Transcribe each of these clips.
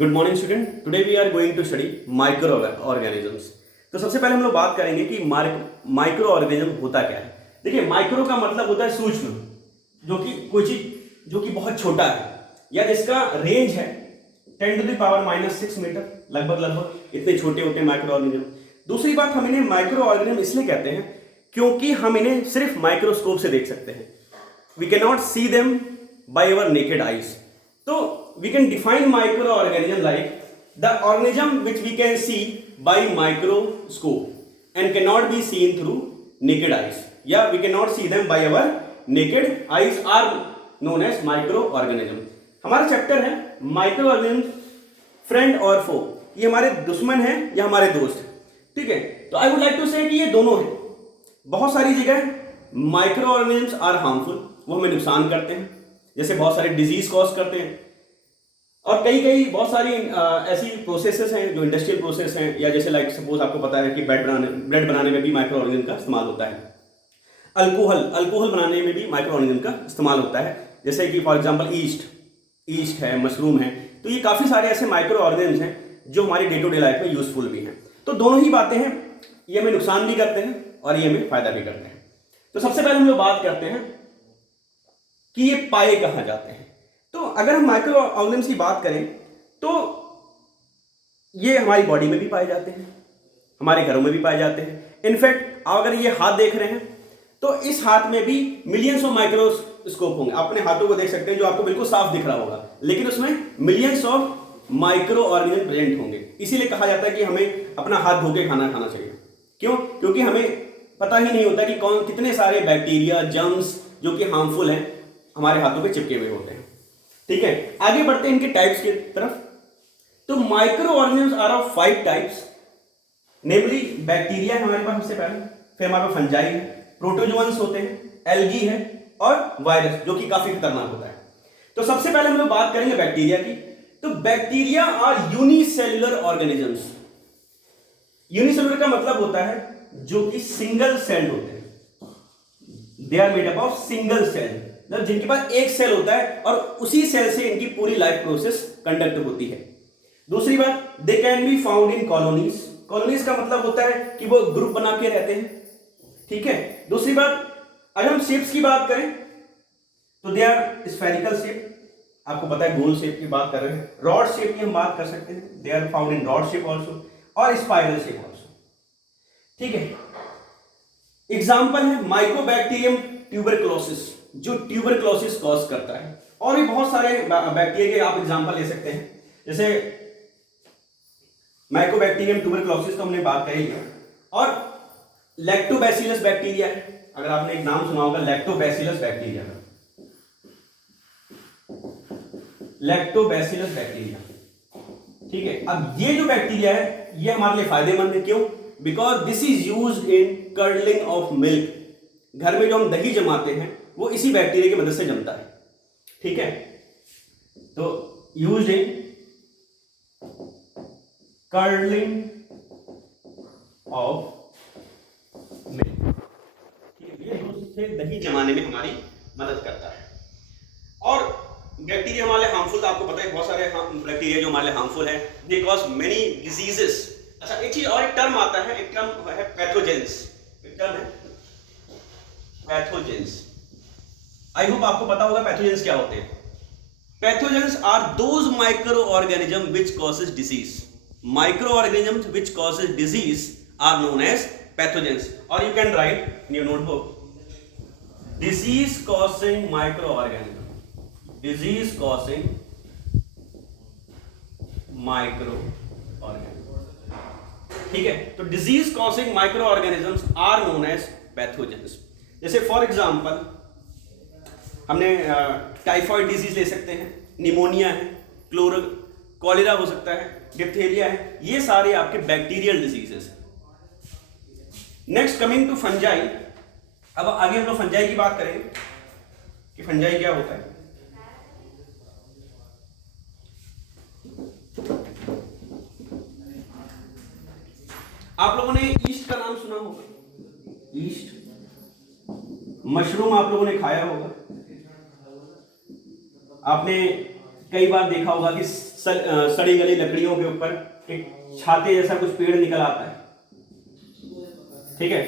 Good morning student. Today we are going to study micro organisms. तो सबसे पहले हम लोग बात करेंगे कि माइक्रो ऑर्गेनिज्म होता क्या है। देखिए, माइक्रो का मतलब होता है सूक्ष्म, जो कि कोई चीज जो कि बहुत छोटा है या जिसका रेंज है 10⁻⁻⁶ मीटर, लगभग इतने छोटे होते हैं माइक्रो ऑर्गेनिज्म। दूसरी बात, हम इन्हें माइक्रो ऑर्गेनिज्म इसलिए कहते हैं क्योंकि हम इन्हें सिर्फ माइक्रोस्कोप से देख सकते हैं। We can not see them by our naked eyes. तो we can define microorganism like the organism which we can see by microscope and cannot be seen through naked eyes, yeah, we cannot see them by our naked eyes are known as microorganism। हमारा chapter है microorganism friend और फो। ये हमारे दुश्मन है या हमारे दोस्त, ठीक है। तो आई वुड लाइक टू से कि ये दोनों है। बहुत सारी जगह माइक्रोऑर्गेनिज्म्स आर हार्मफुल, वो हमें नुकसान करते हैं, जैसे बहुत सारे डिजीज कॉज करते हैं। और कई बहुत सारी ऐसी प्रोसेसेस हैं जो इंडस्ट्रियल प्रोसेस हैं, या जैसे लाइक सपोज आपको पता है कि ब्रेड बनाने में भी माइक्रो ऑर्गेनिज्म का इस्तेमाल होता है। अल्कोहल बनाने में भी माइक्रो ऑर्गेनिज्म का इस्तेमाल होता है, जैसे कि फॉर एग्जांपल ईस्ट है, मशरूम है। तो ये काफ़ी सारे ऐसे माइक्रो ऑर्गेनिज्म हैं जो हमारी डे टू डे लाइफ में यूजफुल भी हैं। तो दोनों ही बातें हैं, ये हमें नुकसान भी करते हैं और ये हमें फायदा भी करते हैं। तो सबसे पहले हम लोग बात करते हैं कि ये पाए कहाँ जाते हैं। तो अगर हम माइक्रो ऑर्गेनिज्म की बात करें तो ये हमारी बॉडी में भी पाए जाते हैं, हमारे घरों में भी पाए जाते हैं। इनफैक्ट अगर ये हाथ देख रहे हैं तो इस हाथ में भी मिलियंस ऑफ माइक्रोस्कोप होंगे। अपने हाथों को देख सकते हैं जो आपको बिल्कुल साफ दिख रहा होगा, लेकिन उसमें millions of micro organism present होंगे। इसीलिए कहा जाता है कि हमें अपना हाथ धो के खाना खाना चाहिए। क्यों? क्योंकि हमें पता ही नहीं होता कि कितने सारे बैक्टीरिया, जर्म्स जो कि हार्मफुल हैं हमारे हाथों पे चिपके हुए होते हैं, ठीक है। आगे बढ़ते हैं इनके टाइप्स की तरफ। तो micro organisms are of 5 types, namely bacteria है हमारे पास सबसे पहले, फिर हमारे पास फंजाई है, प्रोटोजोअन्स होते हैं, एल्गी है और वायरस जो कि काफी खतरनाक होता है। तो सबसे पहले हम लोग बात करेंगे बैक्टीरिया की। तो bacteria are unicellular organisms. Unicellular का मतलब होता है जो कि सिंगल सेल्ड होते हैं। They are made up of single cell, मतलब जिनके पास एक सेल होता है और उसी सेल से इनकी पूरी लाइफ प्रोसेस कंडक्ट होती है। दूसरी बात, they can be found in colonies. Colonies का मतलब होता है कि वो ग्रुप बना के रहते हैं, ठीक है। दूसरी बात, अगर हम शेप्स की बात करें तो दे आर स्फेरिकल शेप, आपको पता है गोल शेप की बात कर रहे हैं। रॉड शेप की हम बात कर सकते हैं, they are found in rod shape also, और स्पाइरल शेप ऑल्सो, ठीक है। एग्जाम्पल है माइकोबैक्टीरियम ट्यूबरक्लोसिस, जो ट्यूबरक्लोसिस कॉज करता है। और भी बहुत सारे बैक्टीरिया के आप एग्जांपल ले सकते हैं, जैसे माइकोबैक्टीरियम ट्यूबरक्लोसिस तो हमने बात करी है। और लैक्टोबैसिलस बैक्टीरिया है, अगर आपने एक नाम सुना होगा लैक्टोबैसिलस बैक्टीरिया, लैक्टोबैसिलस बैक्टीरिया, ठीक है। अब ये जो बैक्टीरिया है ये हमारे लिए फायदेमंद है। क्यों? Because this is used in curdling of milk. घर में जो हम दही जमाते हैं वो इसी बैक्टीरिया की मदद से जमता है, ठीक है। तो used in curdling of milk, ठीक है। ये दूध से दही जमाने में हमारी मदद करता है। और बैक्टीरिया हमारे हार्मफुल, आपको पता है बहुत सारे बैक्टीरिया जो हमारे हार्मफुल है, दे कॉज मेनी डिजीजेस। अच्छा, एक चीज और, एक टर्म आता है, एक टर्म है पैथोजेंस। एक टर्म है पैथोजेंस। आई होप आपको पता होगा पैथोजेंस क्या होते हैं। Pathogens are those micro organism which causes disease. Micro organism which causes disease are known as pathogens. और you can write in your notebook, disease causing micro organism, disease causing micro organism, ठीक है। तो disease causing micro organisms are known as pathogens. जैसे for example हमने typhoid disease ले सकते हैं, pneumonia है, कॉलेरा हो सकता है, डिप्थेरिया है, ये सारे आपके बैक्टीरियल डिजीजेस हैं। Next coming to fungi. अब आगे हम लोग फंजाई की बात करेंगे कि फंजाई क्या होता है। आप लोगों ने ईस्ट का नाम सुना होगा, ईस्ट। मशरूम आप लोगों ने खाया होगा, आपने कई बार देखा होगा कि सड़ी गली लकड़ियों के ऊपर एक छाते जैसा कुछ पेड़ निकल आता है, ठीक है।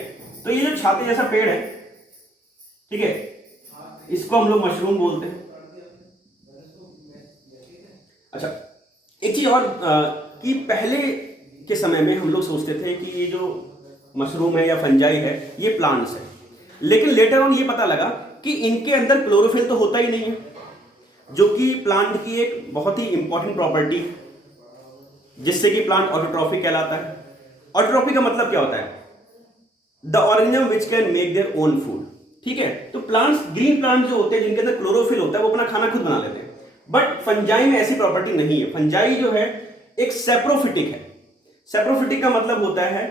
तो ये जो छाते जैसा पेड़ है, ठीक है, इसको हम लोग मशरूम बोलते हैं। अच्छा, एक चीज और कि पहले के समय में हम लोग सोचते थे कि ये जो मशरूम है या फंजाई है ये प्लांट्स है, लेकिन लेटर ऑन ये पता लगा कि इनके अंदर क्लोरोफिल तो होता ही नहीं है, जो कि प्लांट की एक बहुत ही इंपॉर्टेंट प्रॉपर्टी है, जिससे कि प्लांट ऑटोट्रॉफिक कहलाता है। ऑटोट्रॉफिक का मतलब क्या होता है? The organism which can make their own food, ठीक है। तो प्लांट्स, ग्रीन प्लांट जो होते हैं जिनके अंदर क्लोरोफिल होता है, वो अपना खाना खुद बना लेते हैं, बट फंजाई में ऐसी प्रॉपर्टी नहीं है। फंजाई जो है एक सेप्रोफिटिक है। सेप्रोफिटिक का मतलब होता है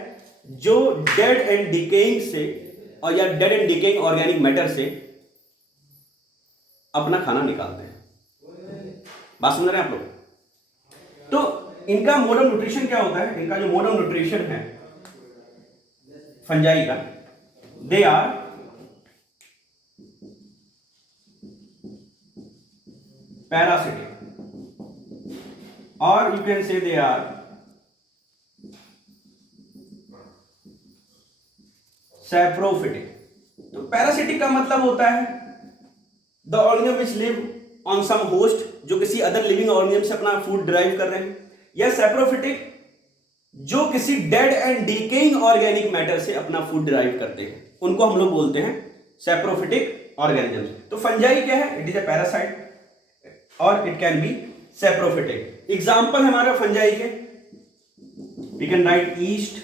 जो डेड एंड डिकेइंग से और या dead and decaying organic matter से अपना खाना निकालते हैं। बात समझ रहे हैं आप लोग? तो इनका मोड ऑफ न्यूट्रिशन क्या होता है? इनका जो मोड ऑफ न्यूट्रिशन है फंजाई का, दे आर पैरासिटिक और you can say they are saprophytic. तो पैरासिटिक का मतलब होता है the organism which live on some host, जो किसी अदर लिविंग ऑर्गेनिज्म से अपना फूड डिराइव कर रहे हैं, या सैप्रोफिटिक जो किसी dead and decaying organic matter से अपना फूड डिराइव करते हैं, उनको हम लोग बोलते हैं सैप्रोफिटिक ऑर्गेनिजम्स। तो फंजाई क्या है? इट इज अ पैरासाइट और it can be saprophytic. Example हमारा फंजाई के, we can write yeast,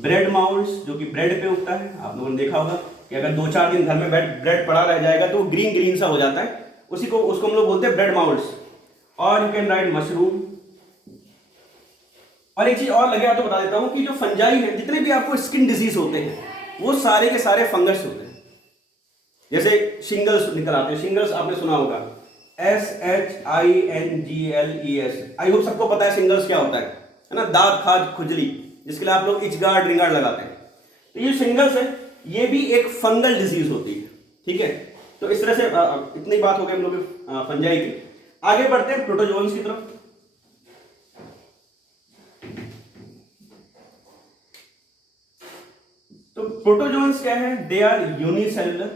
bread moulds जो कि ब्रेड पे उगता है। आप लोगों ने देखा होगा कि अगर 2-4 दिन घर में ब्रेड पड़ा रह जाएगा तो ग्रीन ग्रीन सा हो जाता है, उसको हम लोग बोलते हैं ब्रेड माउल्स। और यू कैन राइट मशरूम। और एक चीज और लगे तो बता देता हूं कि जो फंजाई है, जितने भी आपको स्किन डिजीज होते हैं वो सारे के सारे फंगस होते हैं। जैसे शिंगल्स निकल आते हैं, शिंगल्स आपने सुना होगा, SHINGLES। आई होप सबको पता है शिंगल्स क्या होता है ना? दाग, खाज, खुजली, जिसके लिए आप लोग इच गार्ड, रिंगार्ड लगाते हैं। तो ये शिंगल्स है, ये भी एक फंगल डिजीज होती है, ठीक है। तो इस तरह से इतनी बात हो गई हम लोग फंजाई की। आगे बढ़ते हैं प्रोटोजोन्स की तरफ। तो प्रोटोजोन्स क्या है? They are unicellular.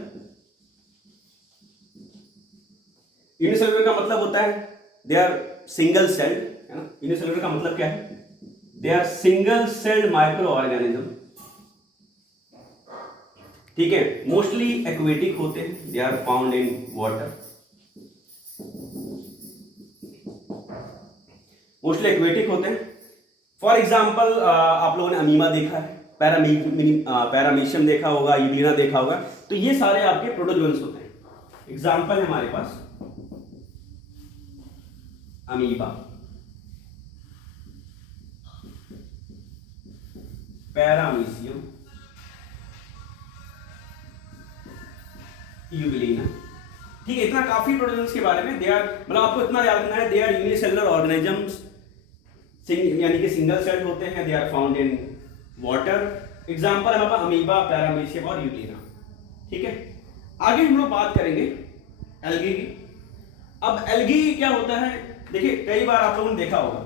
यूनिसेलुलर का मतलब होता है दे आर सिंगल सेल्ड, है ना? यूनिसेलुलर का मतलब क्या है? They are single celled micro organism, ठीक है। मोस्टली एक्वेटिक होते हैं, they are found in water, mostly aquatic होते हैं। फॉर एग्जाम्पल आप लोगों ने अमीबा देखा है, पैरामीशियम देखा होगा, यूग्लिना देखा होगा, तो ये सारे आपके प्रोटोजोन्स होते हैं। एग्जाम्पल है हमारे पास अमीबा, पैरामीशियम, यूग्लिना, ठीक है। इतना काफी प्रोटोजोन्स के बारे में। दे आर, मतलब आपको इतना याद रखना है, दे आर यूनिसेलुलर ऑर्गेनिजम्स, यानी कि सिंगल सेल्ड होते हैं, they are found in water. Example है हमारा अमीबा, पैरामीशियम और यूग्लिना, ठीक है। आगे हम लोग बात करेंगे एल्गी की। अब एल्गी क्या होता है? देखिए, कई बार आप लोगों ने देखा होगा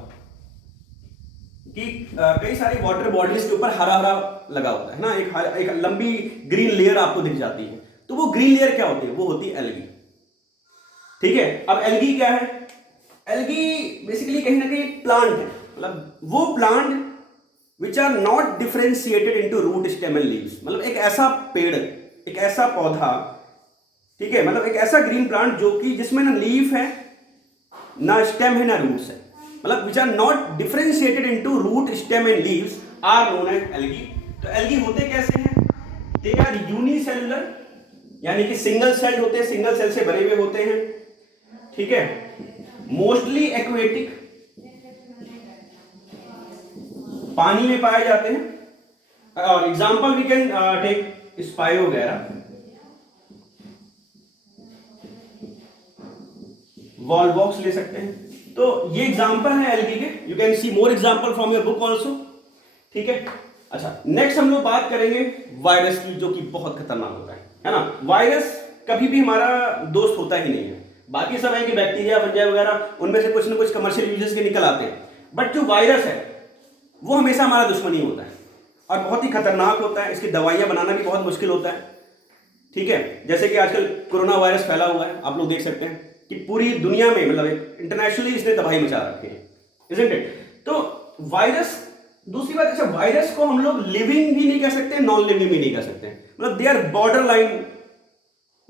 कि कई सारी वाटर बॉडीज के ऊपर हरा हरा लगा होता है ना, एक लंबी ग्रीन लेयर आपको दिख जाती है। तो वो ग्रीन लेयर क्या होती है? वो होती है एल्गी, ठीक है। अब एल्गी क्या है? एल्गी बेसिकली कहीं ना कहीं प्लांट है, मतलब वो plant which are not differentiated into root, stem and leaves. मतलब एक ऐसा पेड़, एक ऐसा पौधा, ठीक है, मतलब एक ऐसा ग्रीन प्लांट जो कि जिसमें ना लीफ है, ना स्टेम है, ना रूट्स है, मतलब which are not differentiated into root, stem and leaves are known as algae. तो एल्गी होते कैसे हैं? दे आर यूनिसेलुलर, यानी कि सिंगल सेल होते हैं, सिंगल सेल से बने हुए होते हैं, ठीक है। मोस्टली एक्वेटिक, पानी में पाए जाते हैं। और example we can take spiro वगैरह, वॉलवॉक्स ले सकते हैं। तो ये एग्जांपल है एल्गी के। You can see more example from your book also, ठीक है। अच्छा, नेक्स्ट हम लोग बात करेंगे वायरस की, जो कि बहुत खतरनाक होता है ना। वायरस कभी भी हमारा दोस्त होता ही नहीं है। बाकी सब है कि बैक्टीरिया फंजाई वगैरह उनमें से कुछ ना कुछ कमर्शियल यूजेस के निकल आते हैं, बट जो वायरस है वो हमेशा हमारा दुश्मन ही होता है और बहुत ही खतरनाक होता है। इसकी दवाइयाँ बनाना भी बहुत मुश्किल होता है, ठीक है। जैसे कि आजकल कोरोना वायरस फैला हुआ है, आप लोग देख सकते हैं कि पूरी दुनिया में मतलब इंटरनेशनली इसने तबाही मचा रखी है, इजंट इट। तो वायरस, दूसरी बात, अच्छा वायरस को हम लोग लिविंग भी नहीं कह सकते, नॉन लिविंग भी नहीं कह सकते, मतलब दे आर बॉर्डर लाइन,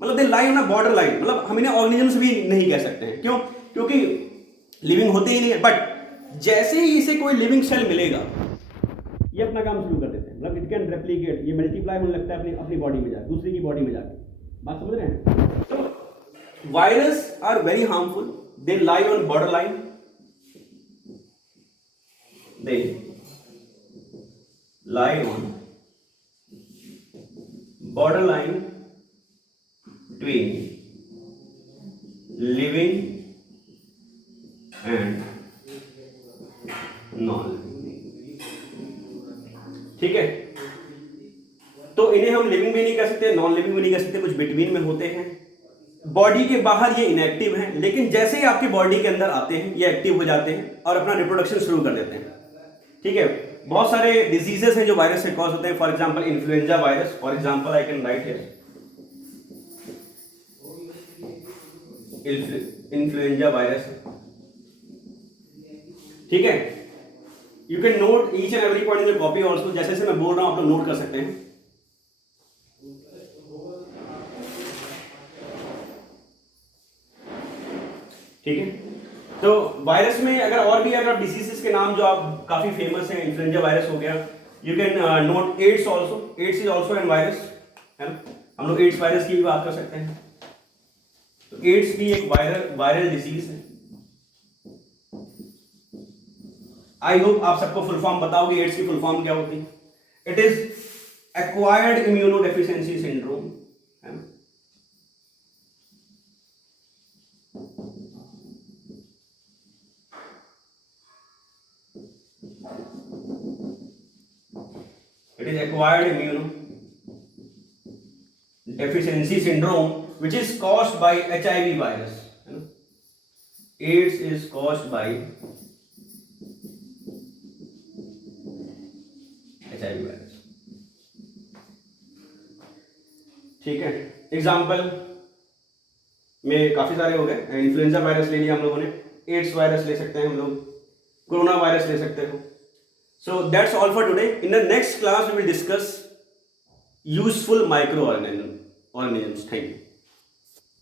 मतलब they lie on a border line, मतलब हम इन्हें ऑर्गेनिजम्स भी नहीं कह सकते हैं। क्यों? क्योंकि लिविंग होते ही नहीं है, बट जैसे ही इसे कोई लिविंग सेल मिलेगा ये अपना काम शुरू कर देते हैं, मतलब इट कैन रेप्लिकेट, ये मल्टीप्लाई होने लगता है अपनी अपनी बॉडी में जाकर, दूसरे की बॉडी में जाकर। बात समझ रहे हैं? तो virus are very harmful, they lie on border line, they lie on border line between living and non living, ठीक है। तो इन्हें हम लिविंग भी नहीं कह सकते, नॉन लिविंग भी नहीं कह सकते, कुछ बिटवीन में होते हैं। बॉडी के बाहर ये इनएक्टिव हैं, लेकिन जैसे ही आपकी बॉडी के अंदर आते हैं ये एक्टिव हो जाते हैं और अपना रिप्रोडक्शन शुरू कर देते हैं, ठीक है। बहुत सारे डिजीजेस हैं जो वायरस से कॉज होते हैं, for example influenza virus, for example I can write here influenza virus, ठीक है। You can note each and every point in the copy also, जैसे जैसे मैं बोल रहा हूं आप लोग नोट कर सकते हैं, ठीक है। तो वायरस में अगर और भी अगर डिसीजेस के नाम जो आप काफी फेमस हैं, इन्फ्लुएंजा वायरस हो गया, you can note AIDS also, AIDS is also an virus, है ना। हम लोग एड्स वायरस की भी बात कर सकते हैं। तो एड्स भी एक वायरल डिसीज है। आई होप आप सबको फुल फॉर्म बताओगे, एड्स की फुल फॉर्म क्या होती है? It is acquired immunodeficiency syndrome, है ना। It is acquired immunodeficiency syndrome which is caused by HIV virus. AIDS is caused by HIV virus. ठीक है। एग्जाम्पल में काफी सारे हो गए, इन्फ्लुएंजा वायरस ले लिया हम लोगों ने, एड्स वायरस ले सकते हैं हम लोग, कोरोना वायरस ले सकते हो। So that's all for today. In the next class we will discuss useful microorganisms. Thank you.